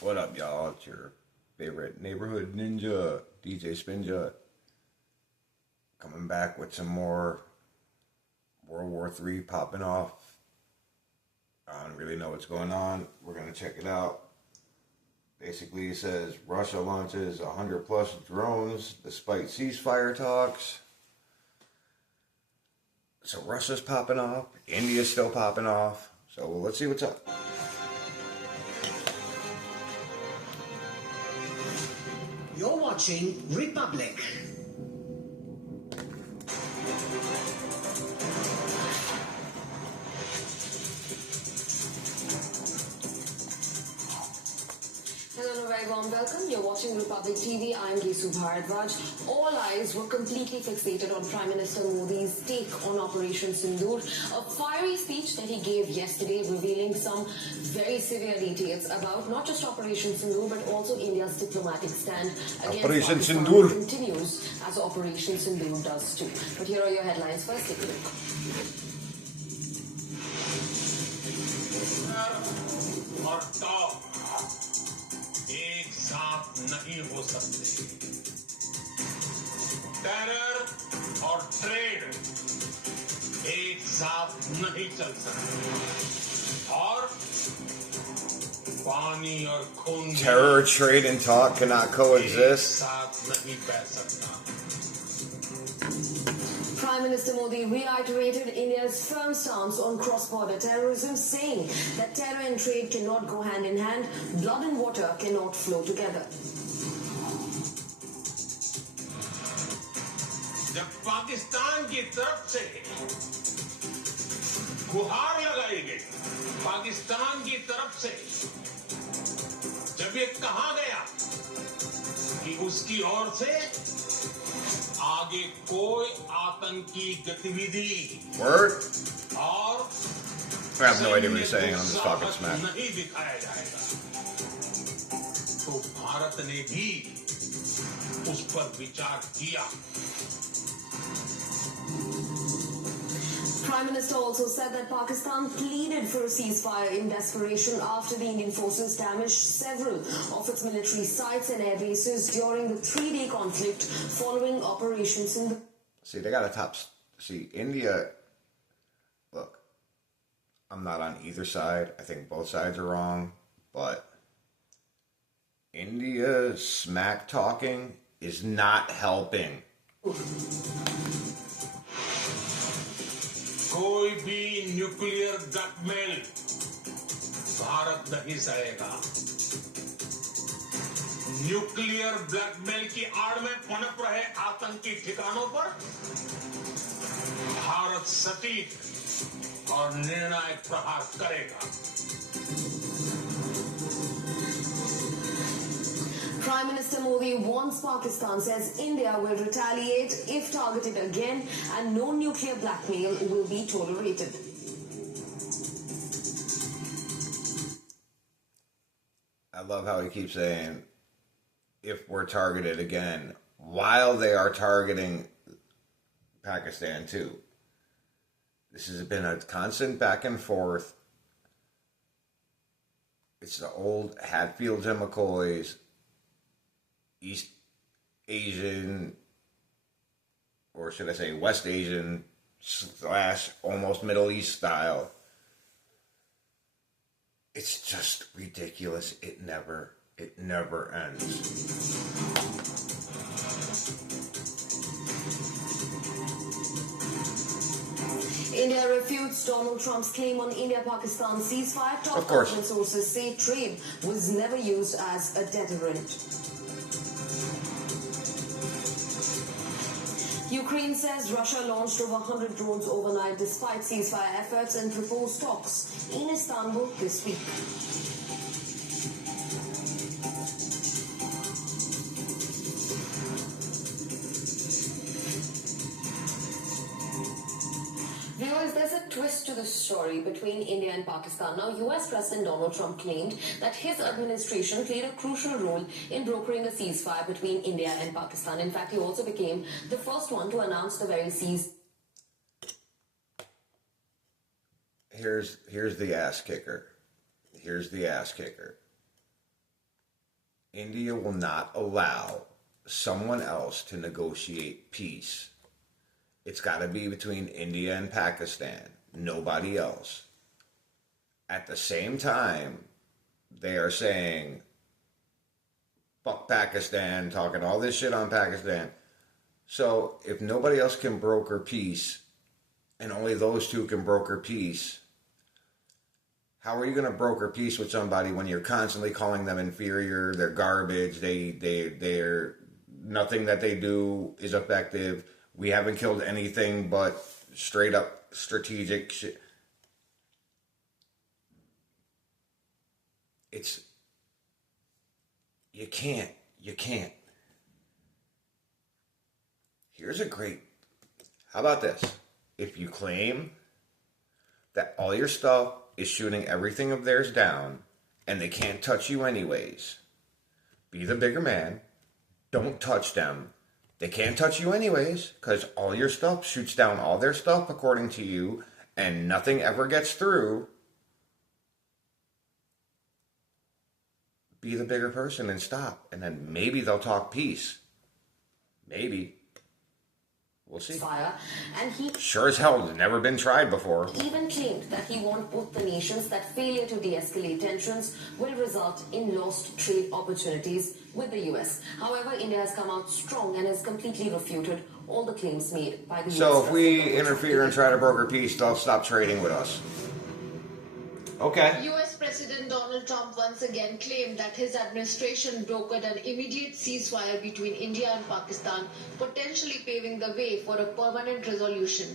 What up, y'all? It's your favorite neighborhood ninja, DjSpinja, coming back with some more World War III popping off. I don't really know what's going on. We're going to check it out. Basically, it says Russia launches 100 plus drones despite ceasefire talks. So Russia's popping off. India's still popping off. So let's see what's up. You're watching Republic. Hello and a very warm welcome. You're watching Republic TV. I'm DjSpinja. All eyes were completely fixated on Prime Minister Modi's take on Operation Sindoor, a fiery speech that he gave yesterday revealing some very severe details about not just Operation Sindoor but also India's diplomatic stand against Operation Pakistan Sindoor continues as Operation Sindoor does too. But here are your headlines. First, take a look. और top एक साथ नहीं हो सकते। Terror और trade एक साथ नहीं चल सकते और पानी और खून Terror, trade, and talk cannot coexist. साथ नहीं बह सकता। Prime Minister Modi reiterated India's firm stance on cross-border terrorism, saying that terror and trade cannot go hand in hand, blood and water cannot flow together. जब पाकिस्तान की तरफ से गुहार लगाई गई, पाकिस्तान की तरफ से जब ये कहा गया कि उसकी ओर से आगे कोई आतंकी गतिविधि Word? और I have no idea what he's saying. I'm just talking smack. नहीं दिखाया जाएगा, तो भारत ने भी उस पर विचार किया। Prime Minister also said that Pakistan pleaded for a ceasefire in desperation after the Indian forces damaged several of its military sites and air bases during the three-day conflict following operations in the... See, they got a top... See, India... Look, I'm not on either side. I think both sides are wrong. But India smack talking is not helping. कोई भी nuclear blackmail Bharat नहीं सहेगा। Nuclear blackmail की आड़ में पनप रहे आतंकी ठिकानों पर भारत सटीक और निर्णायक प्रहार करेगा। Prime Minister Modi warns Pakistan, says India will retaliate if targeted again and no nuclear blackmail will be tolerated. I love how he keeps saying, if we're targeted again, while they are targeting Pakistan too. This has been a constant back and forth. It's the old Hatfields and McCoys, East Asian, or should I say West Asian / almost Middle East style. It's just ridiculous. It never ends. India refutes Donald Trump's claim on India-Pakistan ceasefire. Top Of course. government sources say trade was never used as a deterrent. Ukraine says Russia launched over 100 drones overnight despite ceasefire efforts and proposed talks in Istanbul this week. Viewers, there's a twist to the story between India and Pakistan. Now, US President Donald Trump claimed that his administration played a crucial role in brokering a ceasefire between India and Pakistan. In fact, he also became the first one to announce the very ceasefire. Here's the ass kicker. Here's the ass kicker. India will not allow someone else to negotiate peace. It's got to be between India and Pakistan, nobody else. At the same time, they are saying, fuck Pakistan, talking all this shit on Pakistan. So if nobody else can broker peace, and only those two can broker peace, how are you going to broker peace with somebody when you're constantly calling them inferior, they're garbage, they're nothing that they do is effective, we haven't killed anything but straight up strategic shit. You can't. How about this? If you claim that all your stuff is shooting everything of theirs down and they can't touch you anyways, be the bigger man. Don't touch them. They can't touch you anyways because all your stuff shoots down all their stuff according to you and nothing ever gets through. Be the bigger person and stop. And then maybe they'll talk peace. Maybe. We'll see. Fire, and he sure as hell has never been tried before. even claimed that he warned both the nations that failure to de-escalate tensions will result in lost trade opportunities with the US. However, India has come out strong and has completely refuted all the claims made by the US. So if we interfere and try to broker peace, they'll stop trading with us. Okay. US President Donald Trump once again claimed that his administration brokered an immediate ceasefire between India and Pakistan, potentially paving the way for a permanent resolution.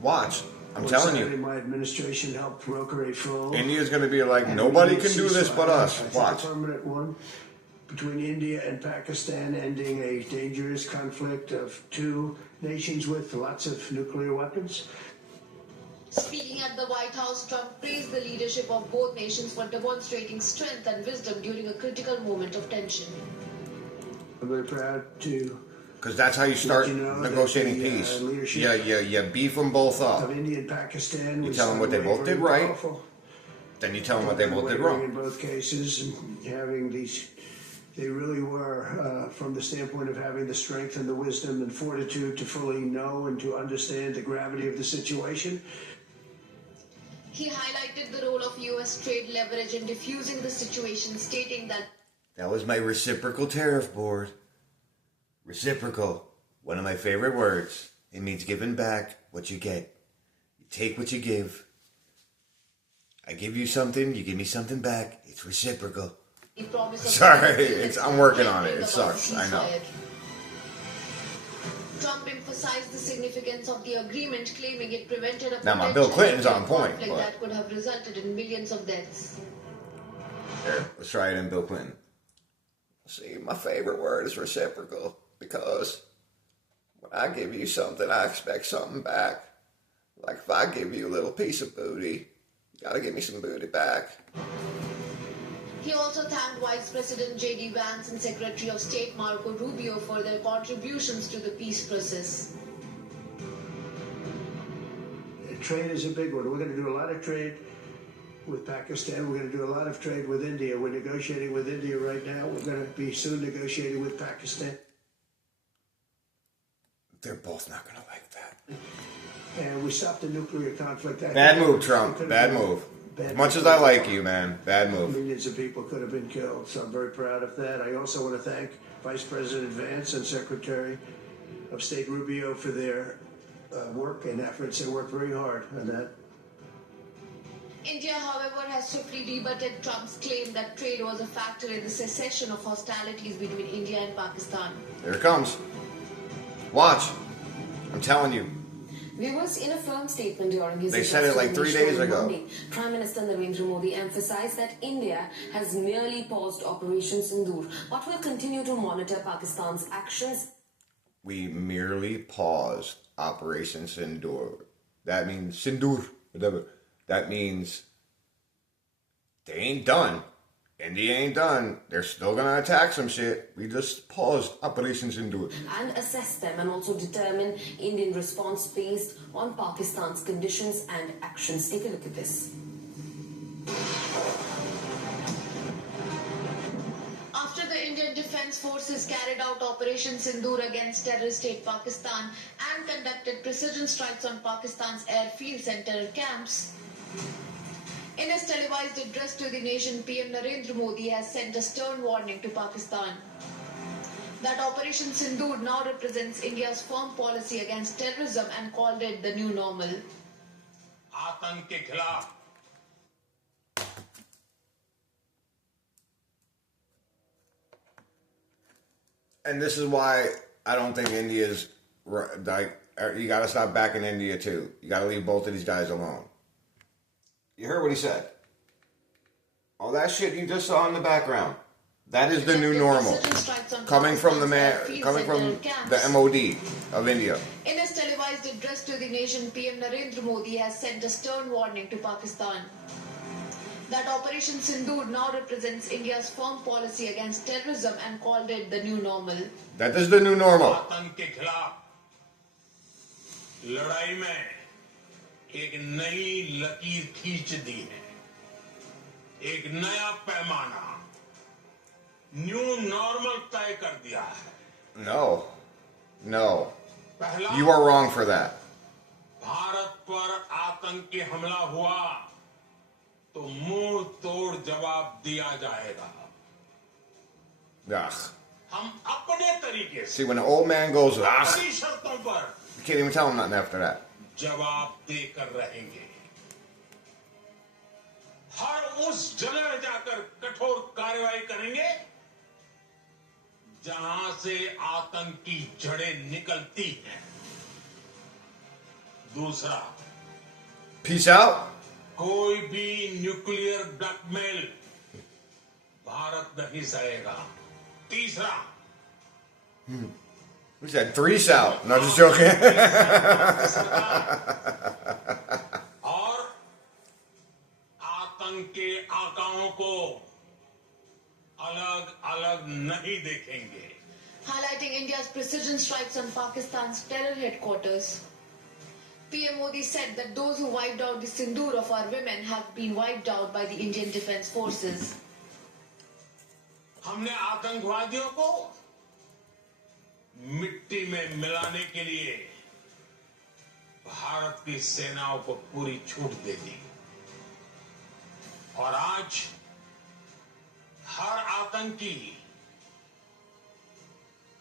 Watch. I'm telling you. My administration helped broker a full. India's going to be like, nobody can do this but us. Watch. A permanent one between India and Pakistan, ending a dangerous conflict of two nations with lots of nuclear weapons. Speaking at the White House, Trump praised the leadership of both nations for demonstrating strength and wisdom during a critical moment of tension. I'm very proud to. Because that's how you start negotiating peace. You beef them both up. Of India and Pakistan, you tell them what they both did right. Powerful. Then you tell them what they both did wrong. In both cases, and having these, they really were, from the standpoint of having the strength and the wisdom and fortitude to fully know and to understand the gravity of the situation. He highlighted the role of U.S. trade leverage in diffusing the situation, stating that that was my reciprocal tariff board. Reciprocal, one of my favorite words. It means giving back what you get. You take what you give. I give you something, you give me something back. It's reciprocal. he promised. Sorry, I'm working on it. It sucks. I know. Trump emphasized the significance of the agreement, claiming it prevented a now my Bill Clinton's on point, conflict that could have resulted in millions of deaths. Here, let's try it in Bill Clinton. See, my favorite word is reciprocal because when I give you something, I expect something back. Like if I give you a little piece of booty, you gotta give me some booty back. He also thanked Vice President J.D. Vance and Secretary of State Marco Rubio for their contributions to the peace process. Trade is a big one. We're going to do a lot of trade with Pakistan. We're going to do a lot of trade with India. We're negotiating with India right now. We're going to be soon negotiating with Pakistan. They're both not going to like that. And we stopped the nuclear conflict. Bad move, Trump. Bad move. As much as I like you, man, bad move. Millions of people could have been killed, so I'm very proud of that. I also want to thank Vice President Vance and Secretary of State Rubio for their work and efforts. They worked very hard on that. India, however, has swiftly rebutted Trump's claim that trade was a factor in the cessation of hostilities between India and Pakistan. Here it comes. Watch. I'm telling you. Viewers, in a firm statement during his they said it like 3 days ago. Monday, Prime Minister Narendra Modi emphasized that India has merely paused Operation Sindoor, but will continue to monitor Pakistan's actions. We merely paused Operation Sindoor. That means Sindoor, whatever. That means they ain't done. India ain't done. They're still gonna attack some shit. We just paused Operation Sindoor. And assess them and also determine Indian response based on Pakistan's conditions and actions. Take a look at this. After the Indian Defence Forces carried out Operation Sindoor against terrorist state Pakistan and conducted precision strikes on Pakistan's airfields and terror camps. In his televised address to the nation, PM Narendra Modi has sent a stern warning to Pakistan that Operation Sindoor now represents India's firm policy against terrorism and called it the new normal. आतंक के खिलाफ And this is why I don't think India's like. You got to stop backing India too. You got to leave both of these guys alone. You heard what he said. All that shit you just saw in the background. That is the new normal. Coming from the MOD of India. In his televised address to the nation, PM Narendra Modi has sent a stern warning to Pakistan that Operation Sindoor now represents India's firm policy against terrorism and called it the new normal. That is the new normal. आतंक के खिलाफ लड़ाई में एक नई लकीर खींच दी है, एक नया पैमाना, न्यू नॉर्मल तय कर दिया है. No. You are wrong for that. Bharat पर आतंकी हमला हुआ तो मुंह तोड़ जवाब दिया जाएगा. Ugh. हम अपने तरीके से See, when the old man goes, अपनी शर्तों पर you can't even tell him nothing after that. जवाब देकर रहेंगे. हर उस जगह जाकर कठोर कार्रवाई करेंगे जहां से आतंक की जड़ें निकलती हैं. दूसरा, Peace out. कोई भी न्यूक्लियर ब्लैकमेल भारत नहीं सहेगा. तीसरा, We said 3 out. No, just joking. और आतंक के आकाओं को अलग अलग नहीं देखेंगे. Highlighting India's precision strikes on Pakistan's terror headquarters, PM Modi said that those who wiped out the sindoor of our women have been wiped out by the Indian Defence Forces. हमने आतंकवादियों को मिट्टी में मिलाने के लिए भारत की सेनाओं को पूरी छूट दे दी और आज हर आतंकी,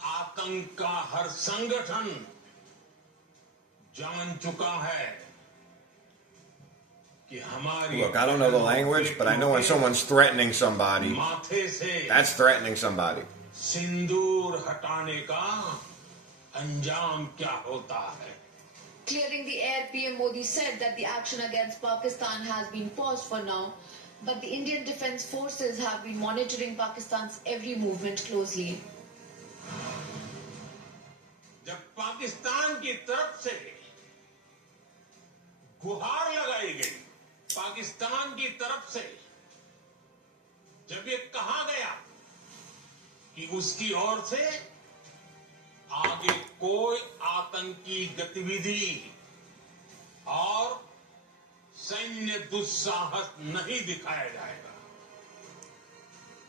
आतंक का हर संगठन जान चुका है कि हमारी Look, I don't know the language, but I know when someone's threatening somebody, माथे से that's threatening somebody. सिंदूर हटाने का अंजाम क्या होता है. Clearing the air, PM Modi said that the action against Pakistan has been paused for now, but the Indian Defence Forces have been monitoring Pakistan's every movement closely. जब पाकिस्तान की तरफ से गुहार लगाई गई, पाकिस्तान की तरफ से जब ये कहा गया कि उसकी ओर से आगे कोई आतंकी गतिविधि और सैन्य दुस्साहस नहीं दिखाया जाएगा,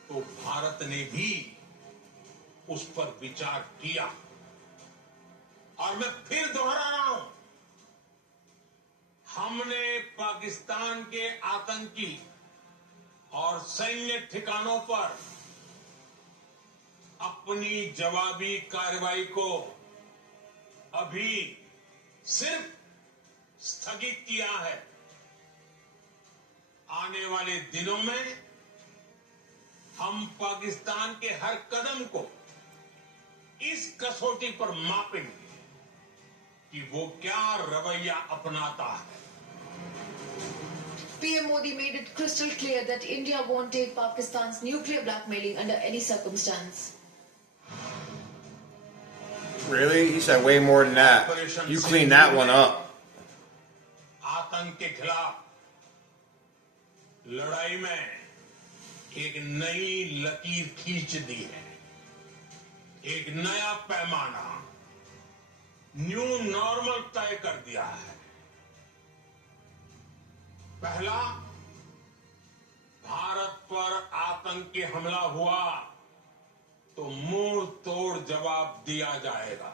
तो भारत ने भी उस पर विचार किया. और मैं फिर दोहरा रहा हूं, हमने पाकिस्तान के आतंकी और सैन्य ठिकानों पर अपनी जवाबी कार्रवाई को अभी सिर्फ स्थगित किया है. आने वाले दिनों में हम पाकिस्तान के हर कदम को इस कसौटी पर मापेंगे कि वो क्या रवैया अपनाता है. PM Modi made it crystal clear that India won't take Pakistan's nuclear blackmailing under any circumstance. Really? He said way more than that. You clean that one up. आतंक के खिलाफ लड़ाई में एक नई लकीर खींच दी है, एक नया पैमाना, न्यू नॉर्मल तय कर दिया है. पहला, भारत पर आतंकी हमला हुआ तो मुंह तोड़ जवाब दिया जाएगा।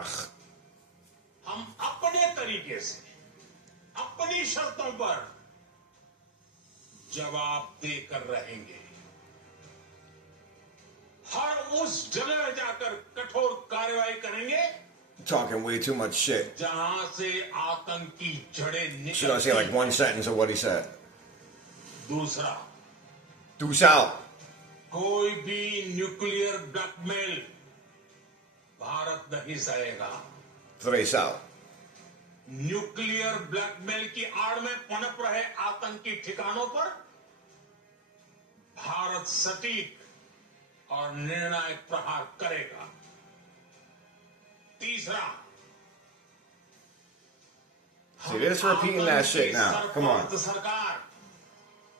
Ugh. हम अपने तरीके से अपनी शर्तों पर जवाब देकर रहेंगे। हर उस जगह जाकर कठोर कार्रवाई करेंगे Talking way too much shit. जहां से आतंकी जड़ें Should I say like one sentence of what he said? दूसरा, Deuce out. कोई भी न्यूक्लियर ब्लैकमेल भारत नहीं सहेगा। Tres out. न्यूक्लियर ब्लैकमेल की आड़ में पनप रहे आतंकी ठिकानों पर भारत सटीक और निर्णायक प्रहार करेगा। तीसरा, See, they're just repeating that shit now. Come on. सरकार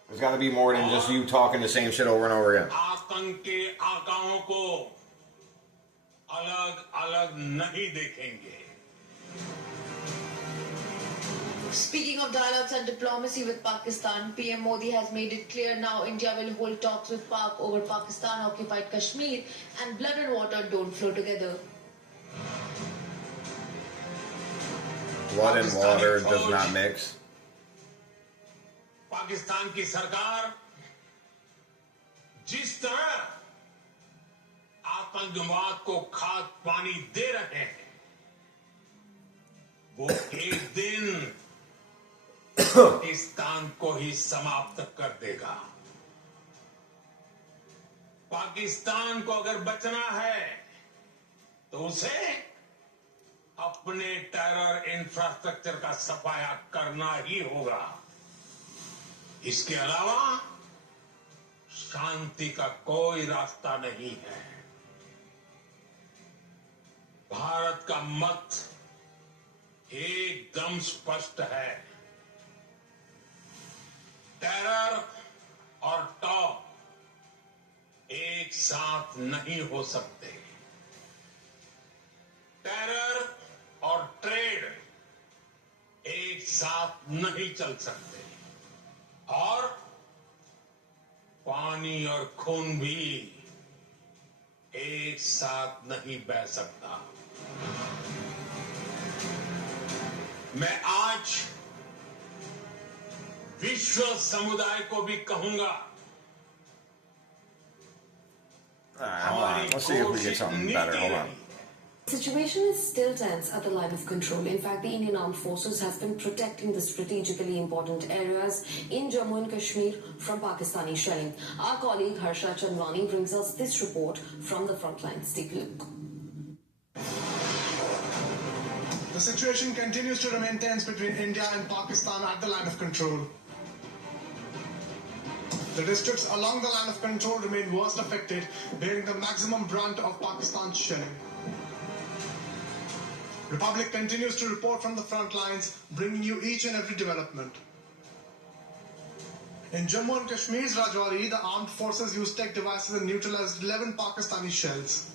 There's got to be more than just you talking the same shit over and over again. आतंक के आकाओं को अलग अलग नहीं देखेंगे। Speaking of dialogues and diplomacy with Pakistan, PM Modi has made it clear now India will hold talks with Pak over Pakistan-occupied Kashmir, and blood and water don't flow together. Blood and water does not mix. Pakistan की सरकार जिस तरह आतंकवाद को खाद पानी दे रहे हैं, वो एक दिन पाकिस्तान को ही समाप्त कर देगा। पाकिस्तान को अगर बचना है तो उसे अपने टेरर इंफ्रास्ट्रक्चर का सफाया करना ही होगा। इसके अलावा शांति का कोई रास्ता नहीं है। भारत का मत एकदम स्पष्ट है। टेरर और टॉप एक साथ नहीं हो सकते। टेरर और ट्रेड एक साथ नहीं चल सकते। और पानी और खून भी एक साथ नहीं बह सकता। मैं आज विश्व समुदाय को भी कहूंगा, Hold on. Let's see if we get something better. Hold on. The situation is still tense at the line of control. In fact, the Indian Armed Forces have been protecting the strategically important areas in Jammu and Kashmir from Pakistani shelling. Our colleague Harsha Chandwani brings us this report from the front lines. Take a look. The situation continues to remain tense between India and Pakistan at the line of control. The districts along the line of control remain worst affected, bearing the maximum brunt of Pakistan's shelling. Republic continues to report from the front lines, bringing you each and every development. In Jammu and Kashmir's Rajौरी, the armed forces used tech devices and neutralized 11 Pakistani shells.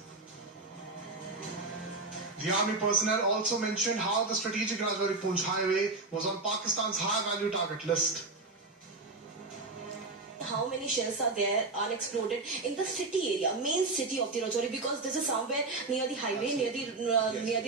The army personnel also mentioned how the strategic Rajौरी-Poonch highway was on Pakistan's high-value target list. How many shells are there unexploded in the city area, main city of the Rajouri, because this is somewhere near the highway, near the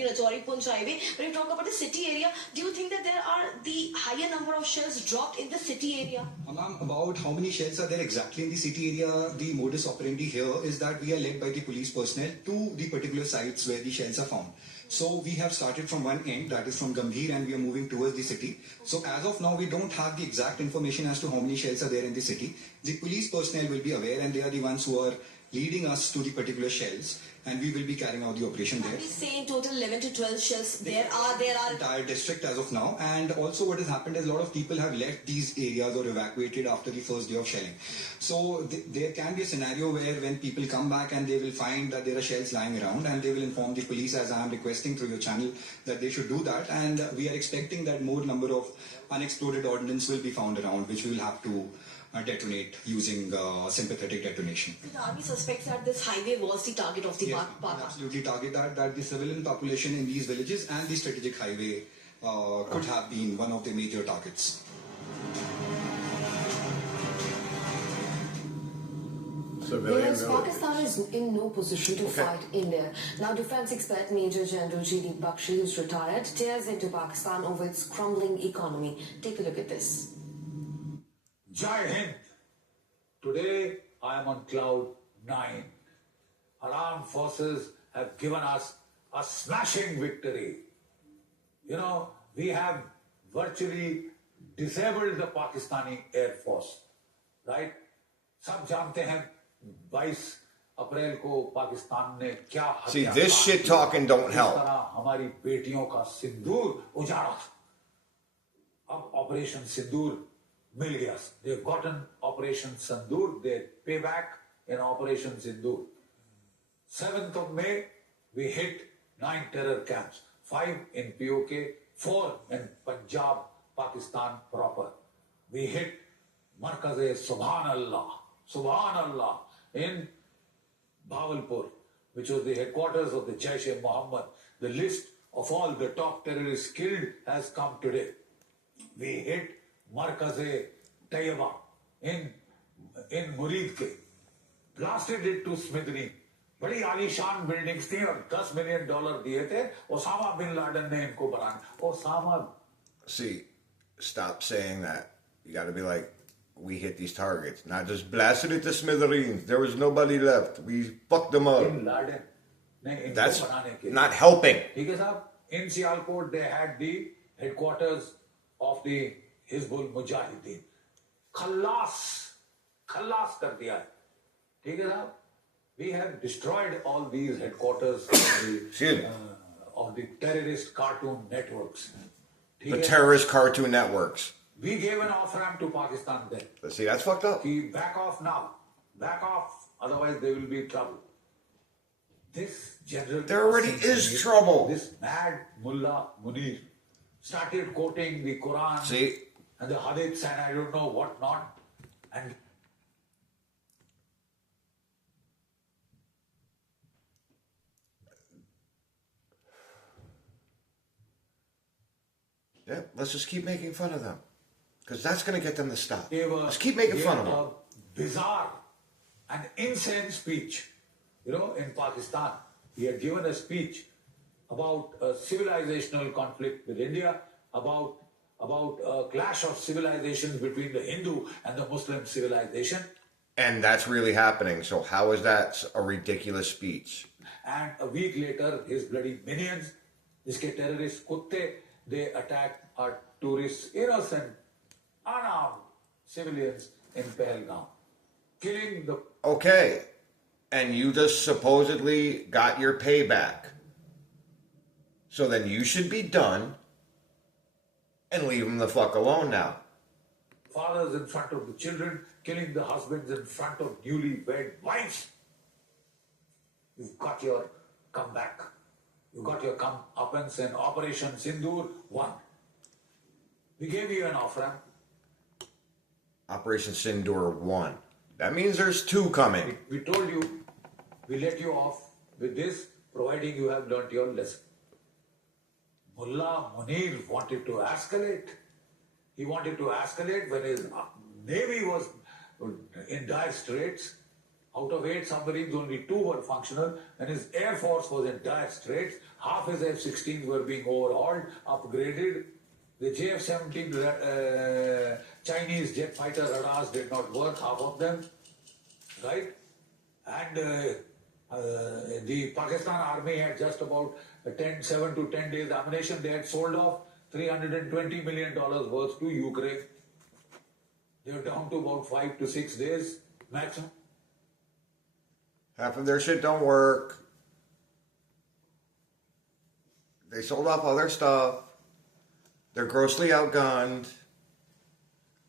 Rajouri-Poonch highway. When you talk about the city area, do you think that there are the higher number of shells dropped in the city area? Ma'am, about how many shells are there exactly in the city area, the modus operandi here is that we are led by the police personnel to the particular sites where the shells are found. So we have started from one end, that is from Gambhir, and we are moving towards the city. So as of now, we don't have the exact information as to how many shells are there in the city. The police personnel will be aware, and they are the ones who are leading us to the particular shells, and we will be carrying out the operation there. We say in total 11 to 12 shells there are entire district as of now, and also what has happened is a lot of people have left these areas or evacuated after the first day of shelling. So there can be a scenario where when people come back and they will find that there are shells lying around, and they will inform the police, as I am requesting through your channel, that they should do that, and we are expecting that more number of unexploded ordnance will be found around, which we will have to detonate using sympathetic detonation. The army suspects that this highway was the target of the Yes, Pak. absolutely target that the civilian population in these villages and the strategic highway could have been one of the major targets. Civilian Yes, villages. Pakistan is in no position to fight India. Now, defense expert Major General G.D. Bakshi, who's retired, tears into Pakistan over its crumbling economy. Take a look at this. Jai Hind. Today I am on cloud 9. Our armed forces have given us a smashing victory. You know, we have virtually disabled the Pakistani Air Force, right? सब जानते हैं 22 अप्रैल को पाकिस्तान ने क्या See, हत्याकांड this shit किया, talking don't किस help. तरह हमारी बेटियों का सिंदूर उजाड़ा था. अब ऑपरेशन सिंदूर मिल गया. They've gotten Operation Sindoor. They pay back in Operation Sindoor. 7th of May, we hit 9 terror camps. 5 in POK, 4 in Punjab, Pakistan proper. We hit Markaz-e Subhanallah in Bawalpur, which was the headquarters of the Jaish-e-Mohammed. The list of all the top terrorists killed has come today. We hit Markaz-e Tayyiba in Murid ke. Blasted it to smithereens. बड़ी आलीशान buildings थी और $10 million दिए थे Osama bin Laden ने इनको बनाने. Osama. See, stop saying that. You got to be like, we hit these targets, not just blasted it to smithereens. There was nobody left. We fucked them up. Bin Laden ने इनको That's बनाने के. not helping. ठीक है साहब. In Sialkot they had the headquarters of the Hizbul Mujahideen. खल्लास कर दिया है. ठीक है साहब. We have destroyed all these headquarters of the terrorist cartoon networks. The terrorist cartoon networks. We gave an off-ramp to Pakistan then. See, that's fucked up. Back off now. Back off. Otherwise there will be trouble. This general... There already is trouble. This mad Mullah Munir started quoting the Quran and the Hadiths and I don't know what not. And yeah, let's just keep making fun of them. Because that's going to get them to stop. Let's keep making fun of them. A bizarre and insane speech. You know, in Pakistan, he had given a speech about a civilizational conflict with India, about a clash of civilizations between the Hindu and the Muslim civilization. And that's really happening. So how is that a ridiculous speech? And a week later, his bloody minions, iske terrorist kutte, they attacked our tourists, innocent, unarmed civilians in Pahalgam, killing the... Okay, and you just supposedly got your payback. So then you should be done and leave them the fuck alone now. Fathers in front of the children, killing the husbands in front of newly-wed wives. You've got your comeback. You got your comeuppance in Operation Sindoor 1. We gave you an off-ramp. Operation Sindoor 1. That means there's 2 coming. We told you, we let you off with this, providing you have learnt your lesson. Mullah Munir wanted to escalate. He wanted to escalate when his navy was in dire straits. Out of 8 submarines, only 2 were functional, and his air force was in dire straits. Half his F-16s were being overhauled, upgraded. The JF-17 Chinese jet fighter radars did not work, half of them, right? And the Pakistan army had just about 7 to 10 days ammunition. They had sold off $320 million worth to Ukraine. They were down to about 5 to 6 days maximum. Half of their shit don't work. They sold off all their stuff. They're grossly outgunned.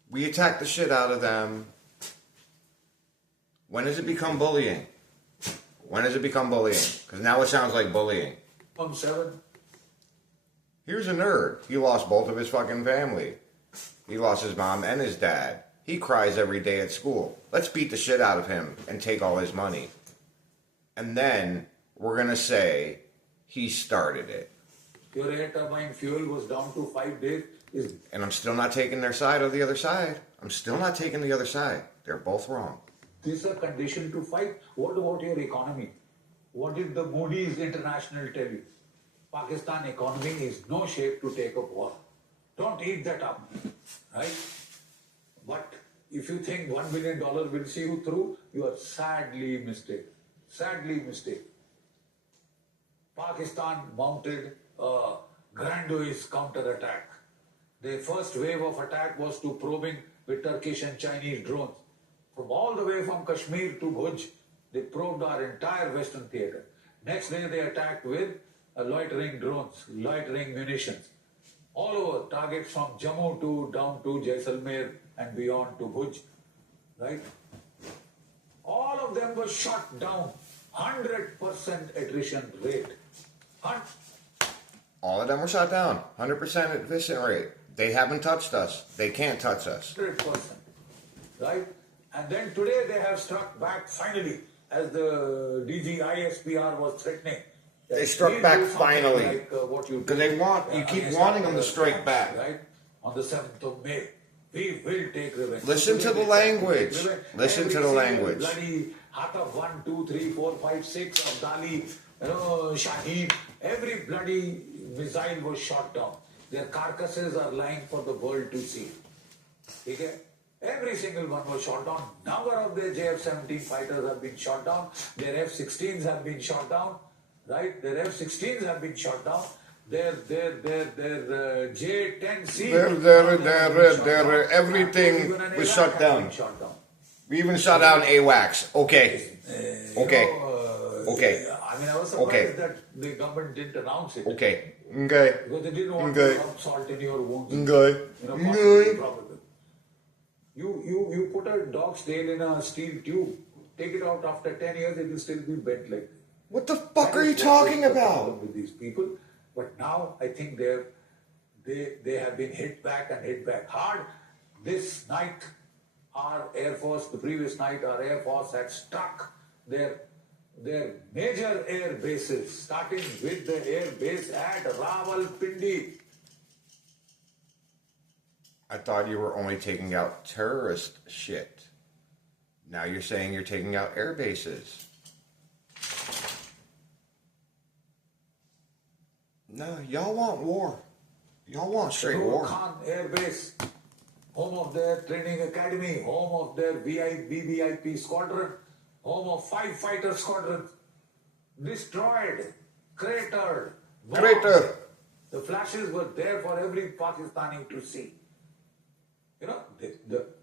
We attacked the shit out of them. When does it become bullying? When does it become bullying? Because now it sounds like bullying. 7. Here's a nerd. He lost both of his fucking family. He lost his mom and his dad. He cries every day at school. Let's beat the shit out of him and take all his money. And then we're going to say he started it. Your air turbine fuel was down to 5 days. And I'm still not taking their side or the other side. I'm still not taking the other side. They're both wrong. this a condition to fight? What about your economy? What did the Moody's International tell you? Pakistan economy is no shape to take up war. Don't eat that up, right? But if you think $1 billion will see you through, you are sadly mistaken. Sadly mistaken. Pakistan mounted a grandiose counter-attack. The first wave of attack was to probing with Turkish and Chinese drones. From all the way from Kashmir to Bhuj, they probed our entire Western theater. Next day they attacked with loitering drones, loitering munitions. All over, targets from Jammu to down to Jaisalmer and beyond to Bhuj. Right? All of them were shot down. 100% attrition rate. All of them were shot down. 100% attrition rate. They haven't touched us. They can't touch us. 100%. Right? And then today they have struck back finally, as the DjSpinja was threatening. They struck back finally. Because you keep wanting them to strike back. Right? On the 7th of May. We will take revenge. Listen to the language. Listen to the language. Bloody Hataf 1, 2, 3, 4, 5, 6 of Dali, Shaheen. Every bloody missile was shot down. Their carcasses are lying for the world to see. Okay? Every single one was shot down. Number of their JF-17 fighters have been shot down. Their F-16s have been shot down. Right? Their F-16s have been shot down. Their J-10C. Their everything was shut down. We even shut down AWACS. Okay. Okay. Okay. I mean, I was surprised that the government didn't announce it. Okay. Okay. Because they didn't want to rub salt in your wounds. Okay. Possibly probable. You put a dog's tail in a steel tube, take it out after 10 years, it will still be bent like this. What the fuck are you talking about? With these people, but now I think they have been hit back and hit back hard. This night, our Air Force, the previous night, our Air Force had struck their major air bases, starting with the air base at Rawalpindi. I thought you were only taking out terrorist shit. Now you're saying you're taking out air bases. No, y'all want war. Y'all want straight war. Khan Air Base, home of their training academy, home of their VVIP squadron, home of 5 fighter squadrons, destroyed, cratered, bombed. Crater. The flashes were there for every Pakistani to see. You know,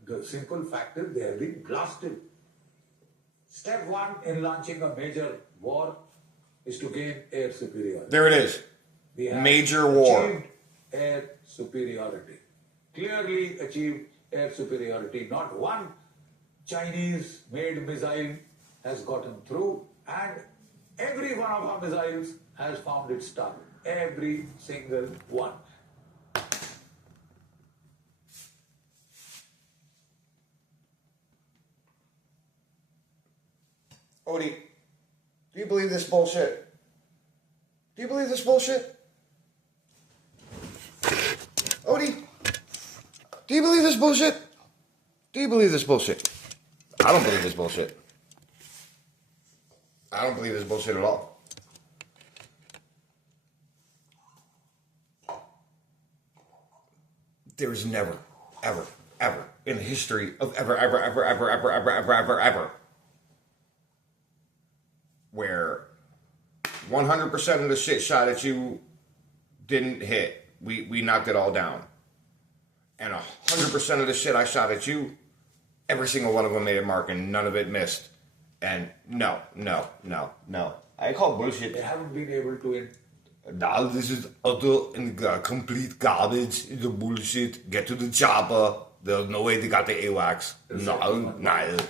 the simple fact is they have been blasted. Step 1 in launching a major war is to gain air superiority. There it is. We have Major war. Achieved air superiority. Clearly achieved air superiority. Not one Chinese-made missile has gotten through, and every one of our missiles has found its target. Every single one. Odie, do you believe this bullshit? Do you believe this bullshit? Odie, do you believe this bullshit? Do you believe this bullshit? I don't believe this bullshit. I don't believe this bullshit at all. There is never, ever, ever in the history of ever where 100% of the shit shot at you didn't hit. We knocked it all down. And 100% of the shit I shot at you, every single one of them made a mark and none of it missed. And no. I call bullshit. They haven't been able to... No, this is utter and complete garbage. It's bullshit. Get to the chopper. There's no way they got the AWACS. No.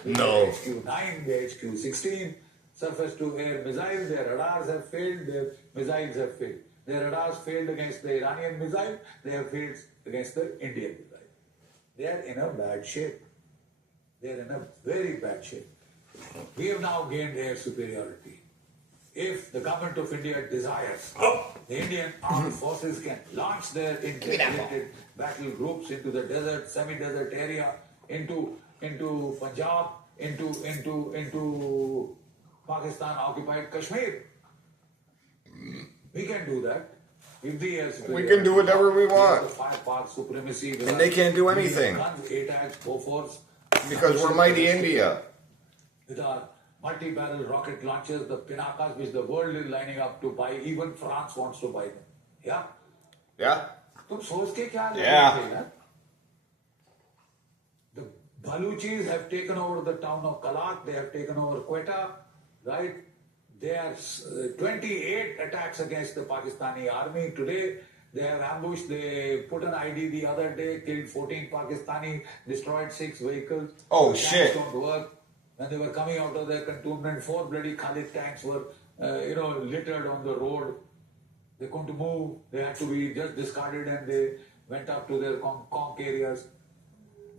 The HQ-9, the HQ-16, surface-to-air missiles, their radars have failed, their missiles have failed. Their radars failed against the Iranian missile, they have failed against the Indian missile. They are in a bad shape. They are in a very bad shape. We have now gained air superiority. If the government of India desires, the Indian armed forces can launch their integrated battle groups into the desert, semi-desert area, into Punjab, into Pakistan occupied Kashmir. We can do that. If the We can do whatever we want. The five-part supremacy. And they can't do anything. Guns, ATACs, Bofors. Because we're mighty India. With our multi-barrel rocket launchers, the Pinakas, which the world is lining up to buy. Even France wants to buy them. Yeah? Yeah? तुम सोच के क्या Yeah. यार? The Baluchis have taken over the town of Kalat. They have taken over Quetta, right? There are 28 attacks against the Pakistani army today. They have ambushed. They put an ID the other day, killed 14 Pakistani, destroyed 6 vehicles. Oh, Tanks shit. don't work. When they were coming out of their cantonment, 4 bloody Khalid tanks were, littered on the road. They couldn't move. They had to be just discarded, and they went up to their conk areas.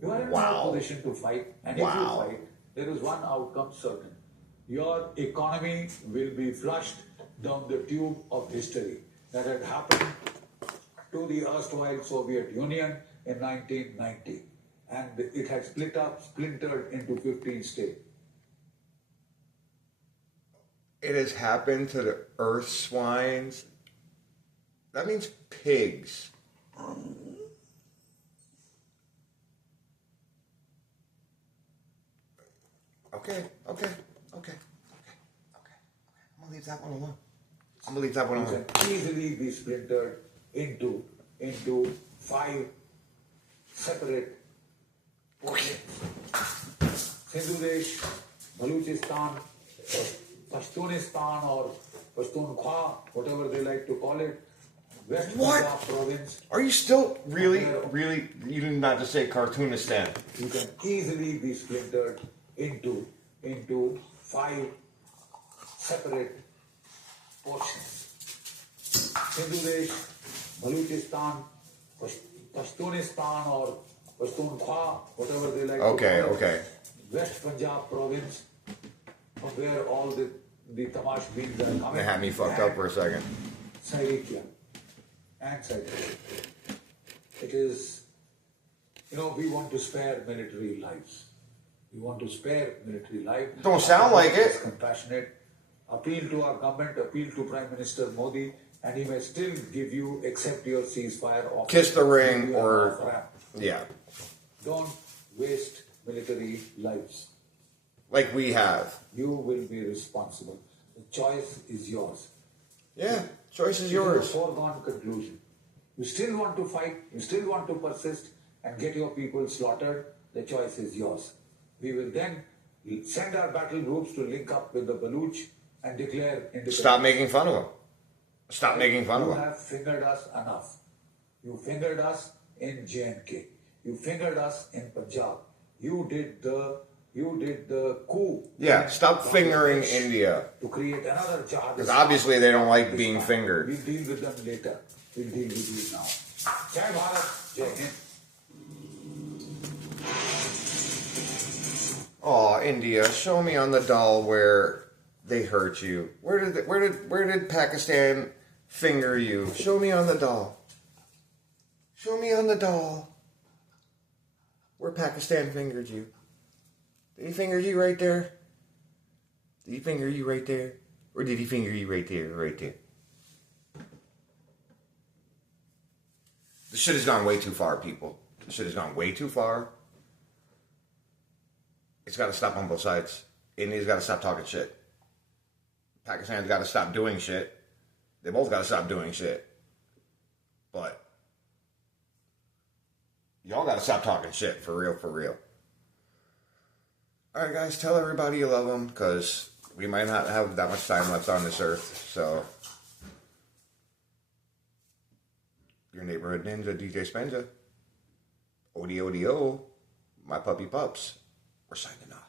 You are in a position to fight, and if you fight, there is one outcome certain. Your economy will be flushed down the tube of history that had happened to the erstwhile Soviet Union in 1990. And it had splintered into 15 states. It has happened to the earth swines. That means pigs. Okay. I'm gonna leave that one alone. You can easily be splintered into 5 separate portions. Sindhu Desh, Baluchistan, Pashtunistan or Pashtunkhwa, whatever they like to call it. West Punjab province. Are you still really? You did not just say Cartoonistan. You can easily be splintered into 5 separate portions. Sindhu Desh, Baluchistan, Pashtunistan or Pashtunkhwa, whatever they like to call it. Okay. West Punjab province, from where all the Tamash beans are coming. They had me fucked up for a second. Sairitya and Sairitya. It is, we want to spare military lives. We want to spare military lives. Don't sound like it. Compassionate. Appeal to our government, appeal to Prime Minister Modi, and he may still give you, accept your ceasefire offer. Kiss the ring or... Yeah. Don't waste military lives. Like we have. You will be responsible. The choice is yours. Yeah, choice is It is yours. a foregone conclusion. You still want to fight, you still want to persist and get your people slaughtered, the choice is yours. We will then send our battle groups to link up with the Baluch and declare independence. Stop making fun of them. Stop making fun of You them. have fingered us enough. You fingered us in J&K. You fingered us in Punjab. You did the coup. Yeah, stop fingering India. To create another jihadist. Because obviously they don't like being fingered. We'll deal with them later. We'll deal with you now. Jai Bharat, Jai Hind. Oh, India, show me on the doll where they hurt you. Where did Pakistan finger you? Show me on the doll. Show me on the doll where Pakistan fingered you. Did he finger you right there? Did he finger you right there? Or did he finger you right there, right there? This shit has gone way too far, people. This shit has gone way too far. It's got to stop on both sides. India's got to stop talking shit. Pakistan's got to stop doing shit. They both got to stop doing shit. But y'all got to stop talking shit, for real, for real. Alright guys, tell everybody you love them, because we might not have that much time left on this earth, so... Your neighborhood ninja, DjSpinja. ODODO, my puppy pups. We're signing off.